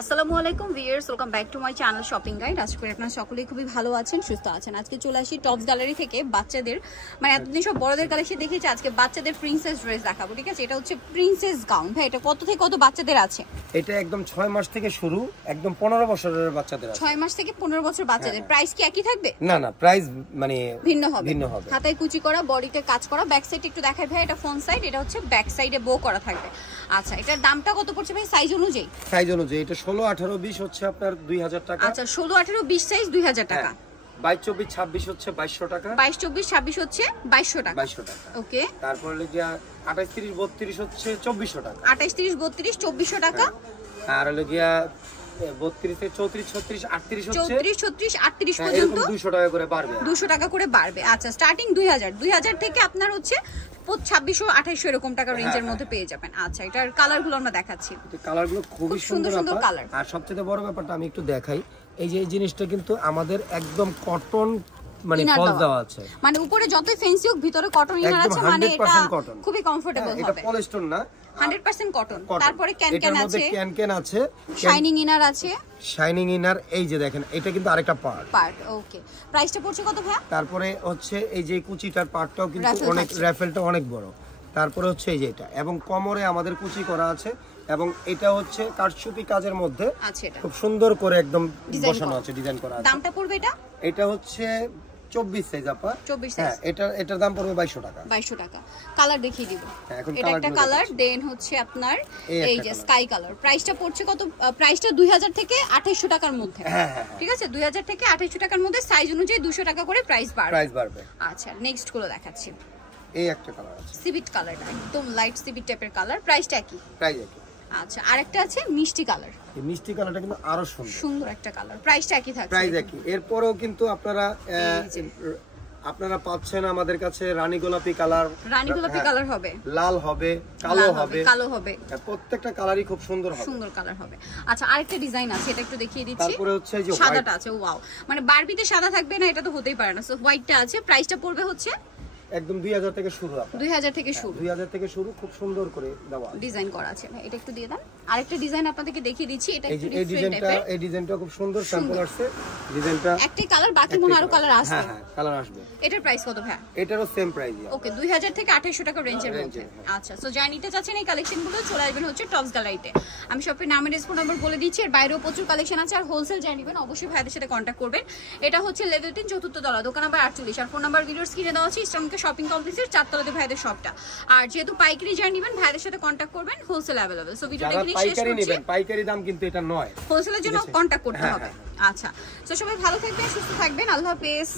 আসসালামু আলাইকুম viewers, welcome back to my channel shopping guide. আশা করি আপনারা সকলেই খুবই ভালো আছেন, সুস্থ আছেন। আজকে চলে আসি টপস গ্যালারি থেকে বাচ্চাদের, মানে এতদিন সব বড়দের কালেকশন দেখেছি, আজকে বাচ্চাদের প্রিন্সেস ড্রেস দেখাবো। ঠিক আছে, এটা হচ্ছে প্রিন্সেস গাউন। ভাই এটা কত থেকে কত বাচ্চাদের আছে? এটা একদম 6 মাস থেকে শুরু, একদম 15 বছরের বাচ্চাদের আছে। 6 মাস থেকে 15 বছর বাচ্চাদের। প্রাইস কি একই থাকবে? না না, প্রাইস মানে ভিন্ন হবে। হাতায় কুচি করা, বডিতে কাজ করা, ব্যাক সাইড একটু দেখাই ভাই। এটা ফ্রন্ট সাইড, এটা হচ্ছে ব্যাক সাইডে বো করা থাকবে। আচ্ছা, এটার দামটা কত পড়ছে ভাই সাইজ অনুযায়ী? সাইজ অনুযায়ী এটা 16, 18, 20 হচ্ছে আপনার 2000 টাকা। আচ্ছা, 16, 18, 20 সাইজ 2000 টাকা। 22, 24, 26 হচ্ছে 2200 টাকা। 22, 24, 26 হচ্ছে 2200 টাকা। 2200 টাকা। ওকে। তারপর লাগিয়া 28, 30, 32 হচ্ছে 2400 টাকা। 28, 30, 32 2400 টাকা। আর লাগিয়া 32 থেকে 34, 36, 38 হচ্ছে 34, 36, 38 পর্যন্ত 200 টাকা করে বাড়বে। 200 টাকা করে বাড়বে। আচ্ছা, স্টার্টিং 2000 থেকে আপনার হচ্ছে 2600, 2800 এরকম টাকা রেঞ্জের মধ্যে পেয়ে যাবেন। আচ্ছা, এটার কালারগুলো আমরা দেখাচ্ছি। কালারগুলো খুবই সুন্দর কালার। আর সবচেয়ে বড় ব্যাপারটা আমি একটু দেখাই, এই যে এই জিনিসটা কিন্তু আমাদের একদম কটন, মানে ফল দেওয়া আছে, মানে উপরে যতই ফেন্সি হোক ভিতরে কটন ইনার আছে, মানে এটা খুবই কমফোর্টেবল হবে। এটা পলিস্টার না, 100% কটন। তারপরে ক্যানক্যান আছে, ক্যানক্যান আছে, শাইনিং ইনার আছে, শাইনিং ইনার। এই যে দেখেন, এটা কিন্তু আরেকটা পার্ট। ওকে, প্রাইসটা পড়ছে কত ভাই? তারপরে হচ্ছে এই যে কুচিটার পার্টটাও কিন্তু অনেক, রাফেলটা অনেক বড়। তারপরে হচ্ছে এই যে এটা, এবং কোমরে আমাদের কুচি করা আছে, এবং এটা হচ্ছে কারচুপি কাজের মধ্যে খুব সুন্দর করে একদম বসানো আছে, ডিজাইন করা আছে। দামটা পড়বে এটা? এটা হচ্ছে 24 সাইজ আপা। 24 সাইজ। হ্যাঁ, এটার দাম পড়বে 2200 টাকা। 2200 টাকা। কালার দেখিয়ে দিব। এখন এটা একটা কালার, দেন হচ্ছে আপনার এই যে স্কাই কালার। প্রাইসটা পড়ছে কত? প্রাইসটা 2000 থেকে 2800 টাকার মধ্যে। হ্যাঁ, ঠিক আছে, 2000 থেকে 2800 টাকার মধ্যে, সাইজ অনুযায়ী 200 টাকা করে প্রাইস বাড়বে। আচ্ছা, নেক্সট গুলো দেখাচ্ছি। এই একটা কালার আছে, সিভিট কালারটা একদম লাইট সিভিট টাইপের কালার। প্রাইসটা কি? প্রাইস একই। আচ্ছা, আরেকটা আছে মিষ্টি কালার। এই মিষ্টি কালারটা কিন্তু আরো সুন্দর একটা কালার। প্রাইসটা কি থাকছে? প্রাইস একই। এরপরও কিন্তু আপনারা পাচ্ছেন আমাদের কাছে রানী গোলাপি কালার। রানী গোলাপি কালার হবে, লাল হবে, কালো হবে। প্রত্যেকটা কালারই খুব সুন্দর কালার হবে। আচ্ছা, আরেকটা ডিজাইন আছে, এটা একটু দেখিয়ে দিচ্ছি। তারপরে হচ্ছে এই যে সাদাটা আছে। ওয়াও, মানে বারবিতে সাদা থাকবে না, এটা তো হতেই পারে না। সো হোয়াইটটা আছে। প্রাইসটা পড়বে হচ্ছে একদম 2000 থেকে শুরু। 2000 থেকে শুরু। 2000 থেকে শুরু, খুব সুন্দর করে দেওয়া ডিজাইন করা আছে। ভাই এটা একটু দিয়ে দেন। আরেকটা ডিজাইন আপনাদেরকে দেখিয়ে দিচ্ছি। এটা একটু এই ডিজাইনটা খুব সুন্দর, স্যাম্পল আসছে। ডিজাইনটা একটাই কালার, বাকি মনে আরো কালার আসবে। হ্যাঁ, কালার আসবে। এটার প্রাইস কত ভাই? এটারও সেম প্রাইস। ওকে, 2000 থেকে 2800 টাকা রেঞ্জের মধ্যে। আচ্ছা, সো যারা নিতে চাচ্ছেন এই কালেকশনগুলো, চলে আসবেন হচ্ছে টপস গ্যালারিতে। আমি শপের নাম, ফোন নাম্বার বলে দিচ্ছি। এর বাইরেও প্রচুর কালেকশন আছে। আর হোলসেল যারা নেবেন অবশ্যই ভাইদের সাথে কন্ট্যাক্ট করবেন। এটা হচ্ছে লেভেল 3 চতুর্থ তলা, দোকান নাম্বার 48। আর ফোন নাম্বার ভিডিওর স্ক্রিনে দেওয়া আছে। ইসলামকে শপিং কমপ্লেক্সের 4 তলাতে ভাইদের শপটা। আর যেহেতু পাইকারি যারা নেবেন ভাইদের সাথে কন্ট্যাক্ট করবেন, হোলসেল अवेलेबल। সো ভিডিওটা এখানেই শেষ করছি। পাইকারি দাম কিন্তু এটা নয়, হোলসেলের জন্য কন্ট্যাক্ট করতে হবে। আচ্ছা, সো সবাই ভালো থাকবেন, সুস্থ থাকবেন। আল্লাহ হাফেজ।